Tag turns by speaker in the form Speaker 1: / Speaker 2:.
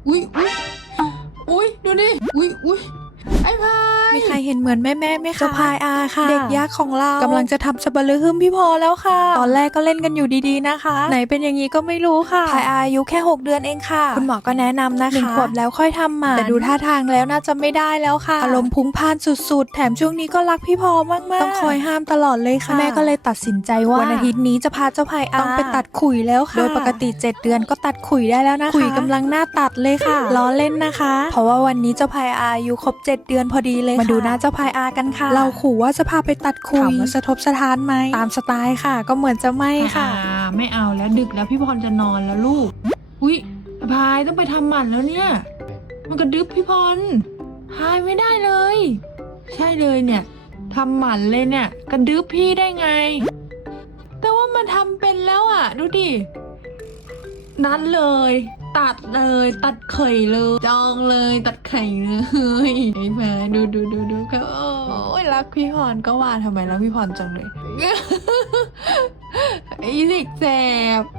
Speaker 1: อุ้ยดูดิอุ้ยไอ้พาย
Speaker 2: มีใครเห็นเหมือนแม่ไหมคะเจ้าพายอาค่ะเด็กยักษ์ของเรากำลังจะทำสะบัดลือฮึมพี่พอแล้วค่ะตอนแรกก็เล่นกันอยู่ดีๆนะคะไหนเป็นอย่างนี้ก็ไม่รู้ค่ะพายอายุแค่6 เดือนเองค่ะคุณหมอก็แนะนำนะคะ1 ขวบแล้วค่อยทำหมันแต่ดูท่าทางแล้วน่าจะไม่ได้แล้วค่ะอารมณ์พุ่งพ่านสุดๆแถมช่วงนี้ก็รักพี่พอมากๆต้องคอยห้ามตลอดเลยค่ะแม่ก็เลยตัดสินใจว่าวันอาทิตย์นี้จะพาเจ้าพายอาต้องไปตัดขุยแล้วค่ะโดยปกติ7 เดือนก็ตัดขุยได้แล้วนะคะขุยกำลังหน้าตัดเลยค่ะล้อเล่นนะคะเพราะว่าวันนี้เจ้าพายอายุครบ7 เดือนพอดีเลยมาดูหน้าเจ้าพายอากันค่ะเราขู่ว่าจะพาไปตัดขุยถามว่าสะทบสะท้านไหมตามสไตล์ค่ะก็เหมือนจะไม่ค่ะ
Speaker 1: ไม่เอาแล้วดึกแล้วพี่พรจะนอนแล้วลูกอุ้ยพายต้องไปทำหมันแล้วเนี่ยมันกระดึบพี่พรพายไม่ได้เลยใช่เลยเนี่ยทำหมันเลยเนี่ยกระดึบพี่ได้ไงแต่ว่ามันทำเป็นแล้วอ่ะดูดินัดเลยตัดเลยตัดไข่เลยจองเลยตัดไข่เลยไอ้พายดูเขาโอ้ยรักพี่พรก็ว่าทำไมรักพี่พรจังเลย ไอ้เด็กแสบ